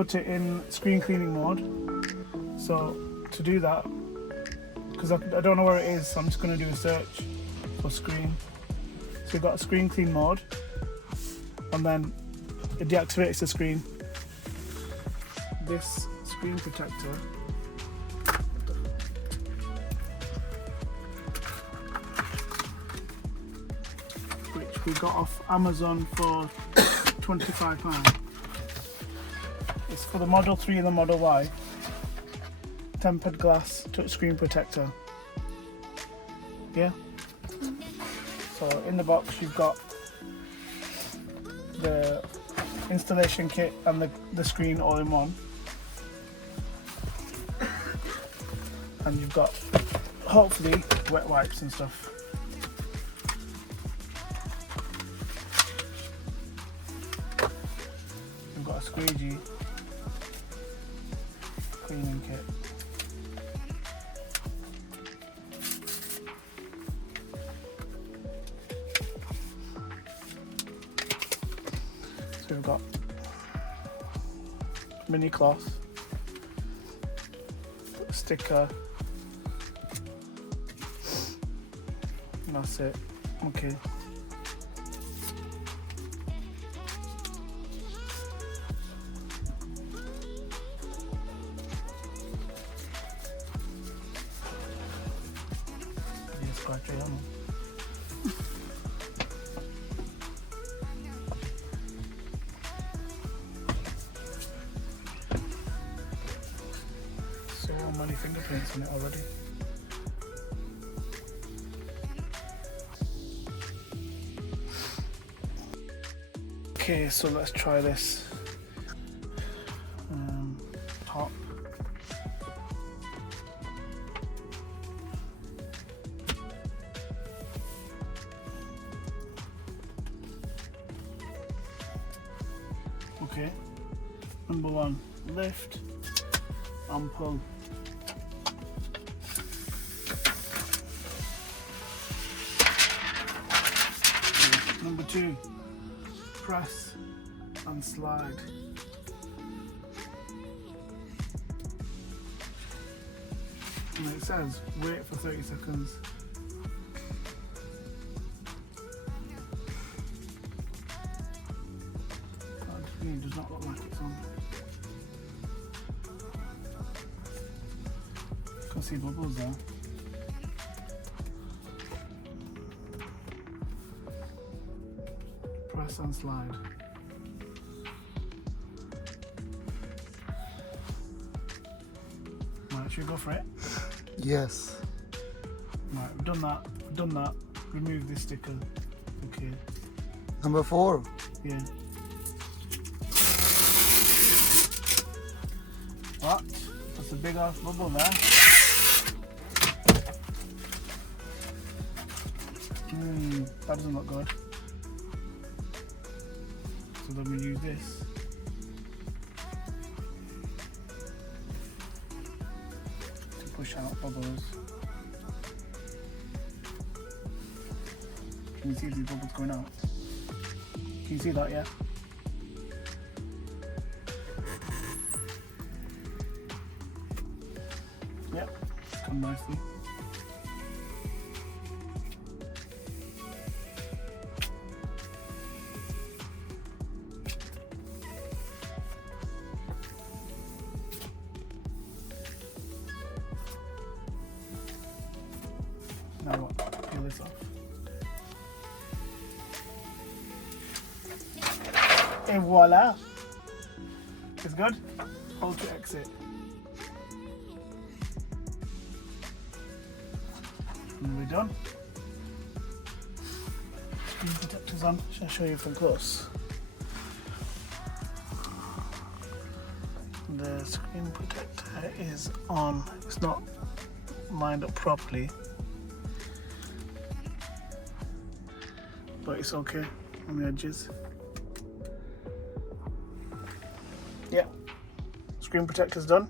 put it in screen cleaning mode. So to do that, because I don't know where it is, so I'm just going to do a search for screen. So we've got screen clean mode, and then it deactivates the screen. This screen protector, which we got off Amazon for £25. It's for the Model 3 and the Model Y. Tempered glass touchscreen protector. Yeah. So in the box you've got the installation kit and the screen all in one. And you've got, hopefully, wet wipes and stuff. You've got a squeegee cleaning kit. So we've got mini cloth, sticker, and that's it. Okay. It's quite dry, isn't it? So many fingerprints on it already. Okay, so let's try this top. Okay, number one, lift and pull. Okay, number two, press and slide. And it says wait for 30 seconds. It does not look like it's on. You can see bubbles there. Press and slide. Right, should we go for it? Yes. Right, we've done that. We've done that. Remove this sticker. Okay. Number 4. Yeah. What? That's a big ass bubble there. That doesn't look good. So then we use this. To push out bubbles. Can you see these bubbles going out? Can you see that, yeah? Yep, come nicely. Now what? Peel this off. And voila! It's good? Hold to exit. And we're done. Screen protectors on. Shall I show you from close? The screen protector is on. It's not lined up properly, but it's okay on the edges. Yeah, screen protector's done.